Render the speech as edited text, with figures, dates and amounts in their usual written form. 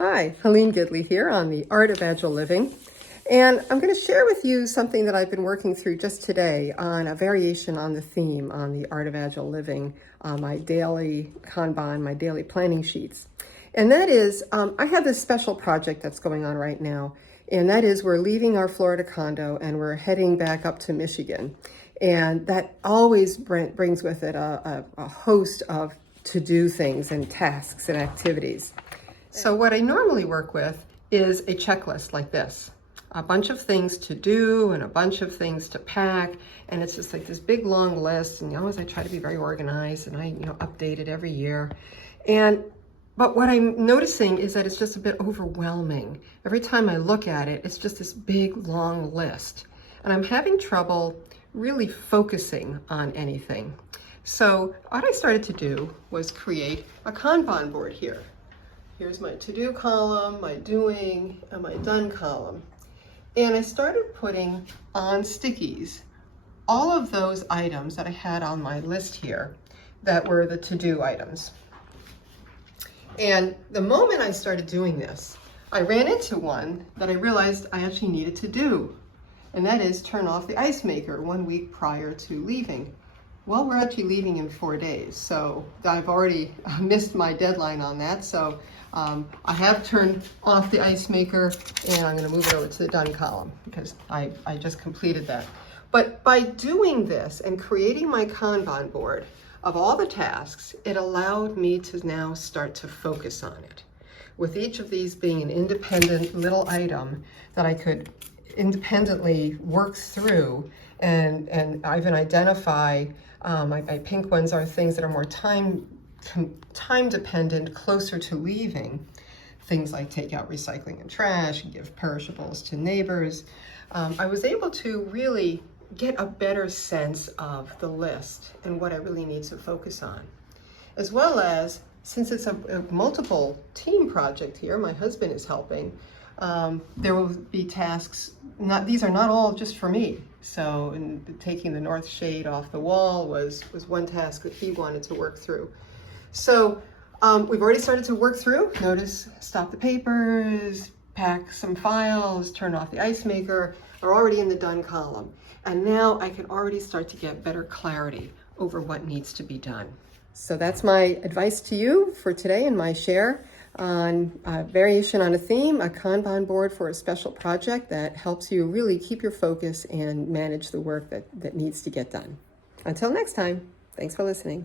Hi, Helene Gidley here on the Art of Agile Living. And I'm going to share with you something that I've been working through just today on a variation on the theme on the Art of Agile Living, my daily Kanban, my daily planning sheets. And that is, I have this special project that's going on right now. And that is, we're leaving our Florida condo and we're heading back up to Michigan. And that always brings with it a host of to-do things and tasks and activities. So what I normally work with is a checklist like this. A bunch of things to do and a bunch of things to pack, and it's just like this big long list, and always I try to be very organized, and I update it every year. But what I'm noticing is that it's just a bit overwhelming. Every time I look at it, it's just this big long list, and I'm having trouble really focusing on anything. So what I started to do was create a Kanban board here. Here's my to-do column, my doing, and my done column. And I started putting on stickies all of those items that I had on my list here that were the to-do items. And the moment I started doing this, I ran into one that I realized I actually needed to do. And that is turn off the ice maker 1 week prior to leaving. Well, we're actually leaving in 4 days, so I've already missed my deadline on that. So I have turned off the ice maker, and I'm going to move it over to the done column because I just completed that. But by doing this and creating my Kanban board of all the tasks, it allowed me to now start to focus on it. With each of these being an independent little item that I could independently work through, and I even identify my pink ones are things that are more time dependent, closer to leaving. Things like take out recycling and trash, and give perishables to neighbors. I was able to really get a better sense of the list and what I really need to focus on. As well as, since it's a multiple team project here, my husband is helping, there will be tasks, these are not all just for me. So taking the north shade off the wall was one task that he wanted to work through. So we've already started to work through. Notice, stop the papers, pack some files, turn off the ice maker, are already in the done column. And now I can already start to get better clarity over what needs to be done. So that's my advice to you for today in my share on variation on a theme, a Kanban board for a special project that helps you really keep your focus and manage the work that needs to get done. Until next time, thanks for listening.